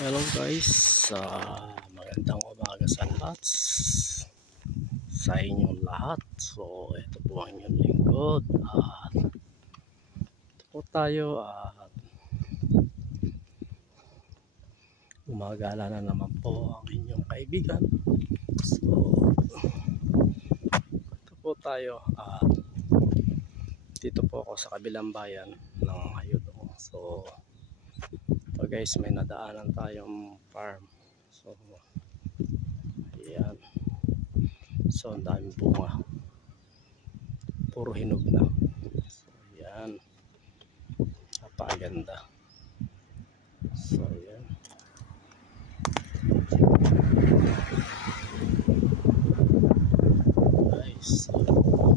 Hello guys, magandang umaga sa lahat, sa inyong lahat. So ito po ang inyong lingkod at ito po tayo at umagala na naman po ang inyong kaibigan. So ito po tayo at dito po ako sa kabilang bayan ng Ayudong. So ito guys, may nadaanan tayong farm. So ayan, so ang daming bunga, puro hinog na. So ayan, napakaganda. So ayan, guys, bago ko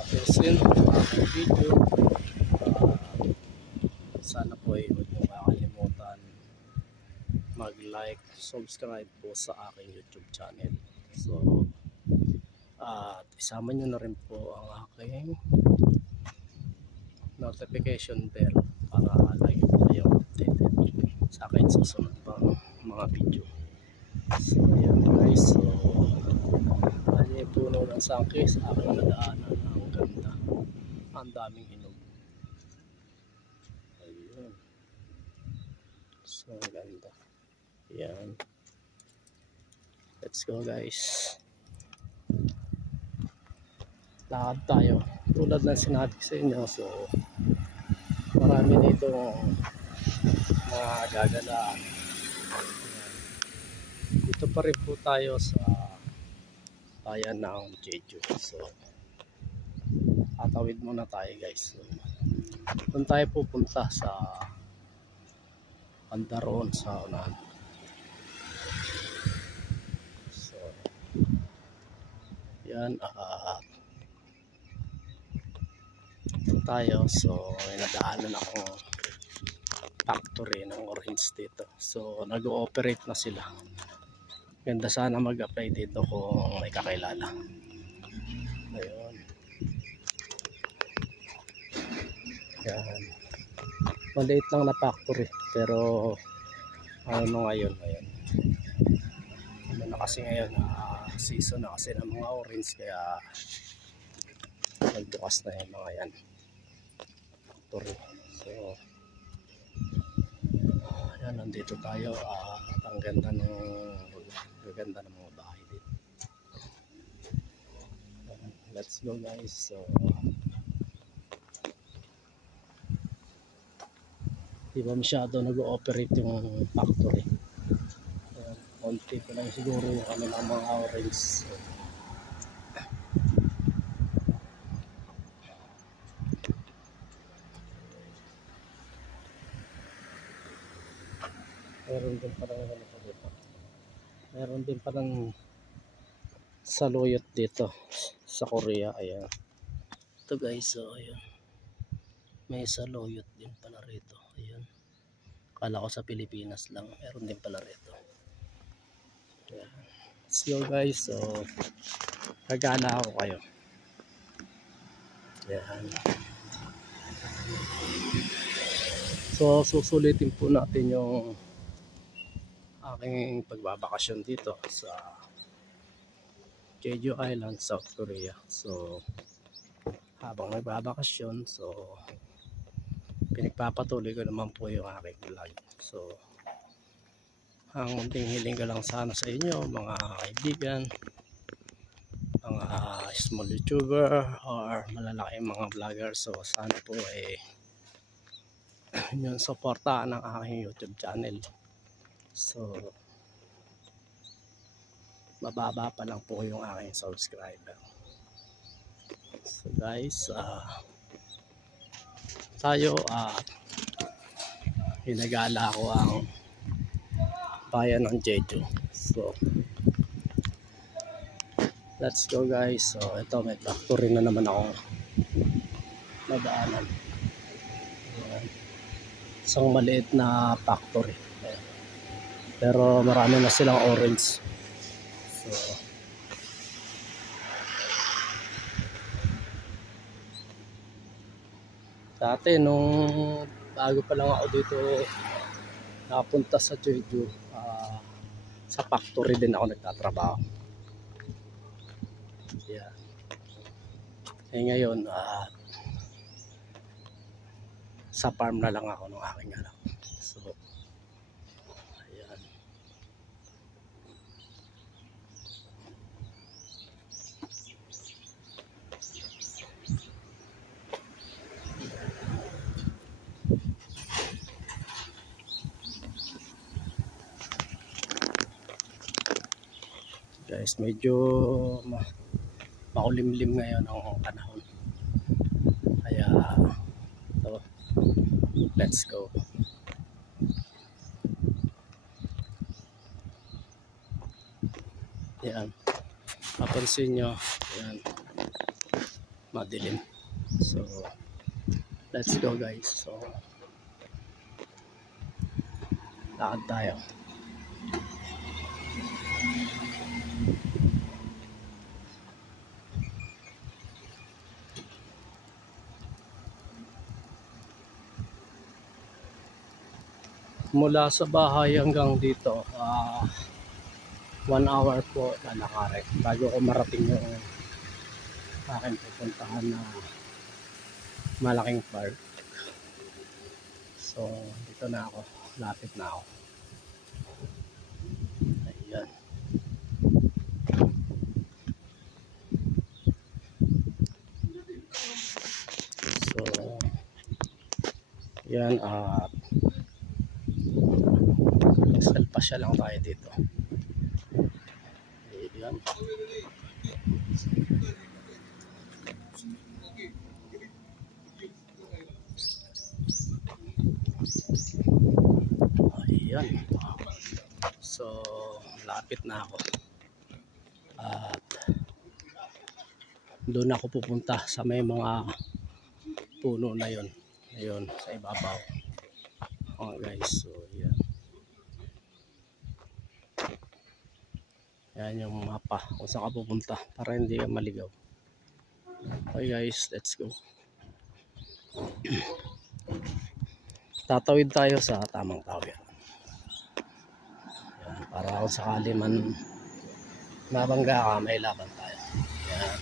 tapusin ang aking video, sana po ay huwag nyo makakalimutan mag-like, subscribe po sa aking YouTube channel. So at isama nyo na rin po ang aking notification bell para lagi po kayong updated sa akin susunod pang mga video. So ayan guys, so ano yung puno ng sangke sa aking nadaanan. Ang ganda, ang daming hinog. Ayun, so ang ganda. Ayan, let's go guys, lakad tayo tulad ng sinabi sa inyo. So marami nito mga gagalaan. Dito pa rin po tayo sa bayan ng Jeju. So tatawid muna tayo guys. So doon tayo pupunta sa Pandaroon sa unahan. So yan, tayo. So may nadaanan akong factory ng orange dito. So nag-ooperate na sila. Ganda sana mag-apply dito kung may kakilala. Ayun, yan, maliit lang na factory pero ano ngayon, ayan, ano na kasi ngayon, season na kasi ng mga orange, kaya nagbukas na yung mga yan factory. So yan, nandito tayo at ang ganda ng mga bahay dito. Let's go guys. So di ba masyado nag-ooperate yung factory. Ayan, konti ko lang siguro yung kanilang mga orange. So meron din parang ano pa dito, meron din parang saluyot dito sa Korea. Ayan, ito guys, so ayun, may saluyot din pala rito. Ayun, kala ko sa Pilipinas lang, meron din pala rito. Ayan, let's go guys. So kagala ako kayo. Ayan, so susulitin po natin yung aking pagbabakasyon dito sa Jeju Island, South Korea. So habang nagbabakasyon, so pinagpapatuloy ko naman po yung aking vlog. So ang munting hiling ko lang sana sa inyo mga kaibigan, mga small YouTuber or malalaking mga vlogger, so sana po yung suportahan ng aking YouTube channel. So mababa pa lang po yung aking subscriber. So guys, tayo hinagala ko ang bayan ng Jeju. So let's go guys. So ito, may factory na naman akong nadaanan. Isang maliit na factory, pero marami na silang orange. So Dati nung bago pa lang ako dito napunta sa Jeju, sa factory din ako nagtatrabaho. Yeah. Eh ngayon, sa farm na lang ako ng aking anak. So, ayan. Guys, medyo makulimlim ngayon ang panahon. Kaya, ito, let's go. Yan. Mapansin nyo, yan, madilim. So, let's go guys. So, lakad tayo. Mula sa bahay hanggang dito, 1 hour po lalakarin bago ko marating yung aking pupuntahan na malaking park. So, dito na ako. Lapit na ako. Ayan. So, yan. Salpasya lang tayo dito. Ayan. Ayan. So, lapit na ako. At doon ako pupunta sa may mga puno na yon. Ayun, sa ibabaw. Oh guys, so yan. Yan yung mapa kung saan ka pupunta para hindi ka maligaw. Okay guys, let's go. Tatawid tayo sa tamang tawid. Yan, para kung sakali man mabangga ka, may laban tayo. Yan.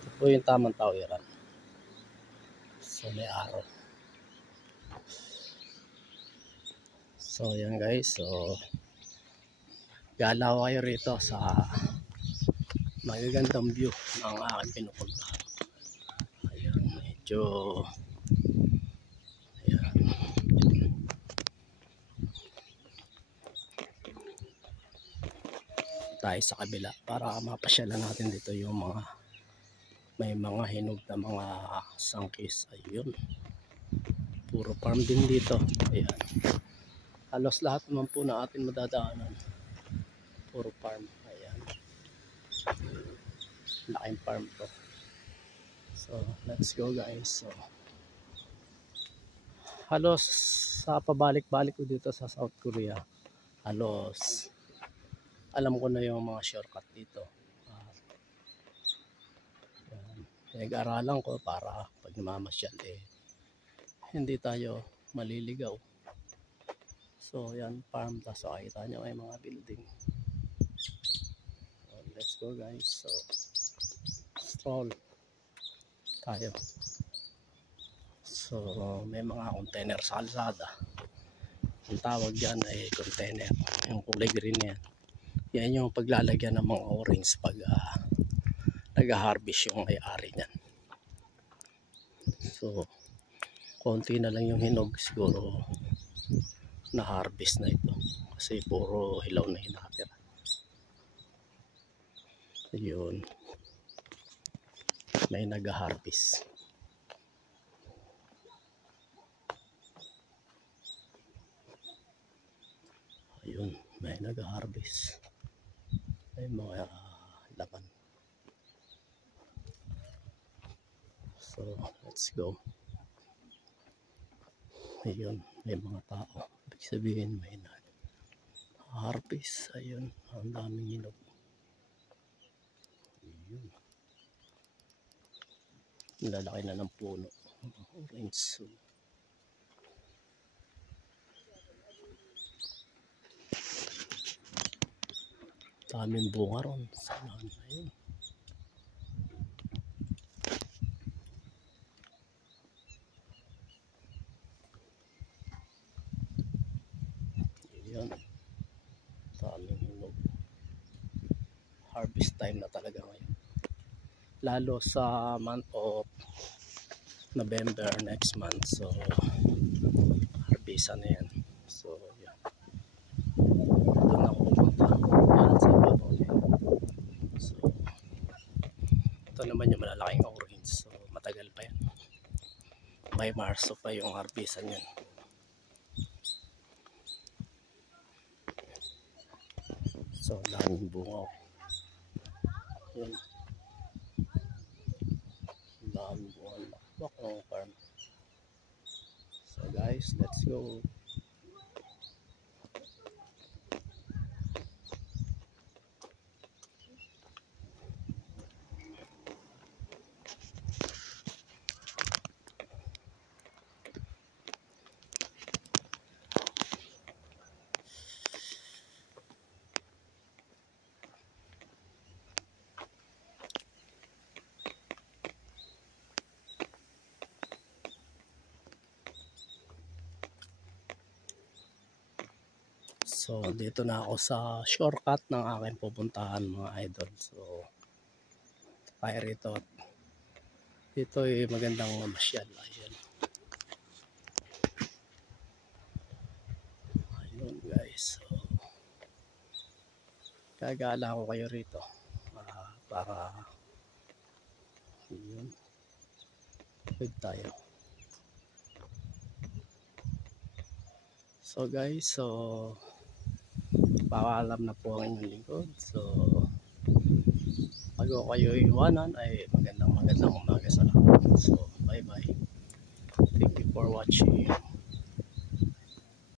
Ito po yung tamang tawiran. So may araw. So yan guys, so galaw kayo rito sa magagandang view ng aking pinupunta. Ayan, medyo ayan. Tayo sa kabila para mapasyalan natin dito yung mga may mga hinog na mga sangkis. Ayun, puro farm din dito. Ayan, halos lahat naman po na atin madadaanan puro farm. Ayan, laking farm to. So let's go guys. So halos sa pabalik-balik ko dito sa South Korea, halos alam ko na yung mga shortcut dito. Pinag-aralan ko para pag namamasyal hindi tayo maliligaw. So yan, farm, tapos makikita nyo may mga building. So, let's go guys. So stroll tayo. So may mga container sa kalsada. Ang tawag dyan ay container, yung kulay green yan. Yan yung paglalagyan ng mga orange pag nag-harvest yung may-ari niyan. So konti na lang yung hinog, siguro na harvest na ito kasi puro hilaw na hinatira. Ayun, may nag-harvest. Ayun, may nag-harvest. May mga laman. So let's go. Ayun, may mga tao. Ibig sabihin may harvest. Ayun, ang daming hinog. Ayun, lalaki na ng puno. Orange. So, daming bunga ron. Saan na yun? Yun. Daming hinog. Harvest time na talaga ngayon. Lalo sa month of November next month. So, harvest na yan. So, yun. Doon ako pupunta. Yan, sa ibabaw na yan. So, ito naman yung malalaking orange. So, matagal pa yan. May Marso pa yung harvestan yan. So, daming bunga. Yan. Daming bunga. Lakbak ng farm. So, guys, let's go. So, dito na ako sa shortcut ng aking pupuntahan mga idol. So, tayo rito. Dito ay magandang mamasyal. Ayan. Ayun guys. So, gagala ko kayo rito. Para yun. Wait tayo. So guys, paalam na po ang inyong lingkod. So, bago kayo iwanan ay magandang umaga sa lahat. So, bye bye. Thank you for watching.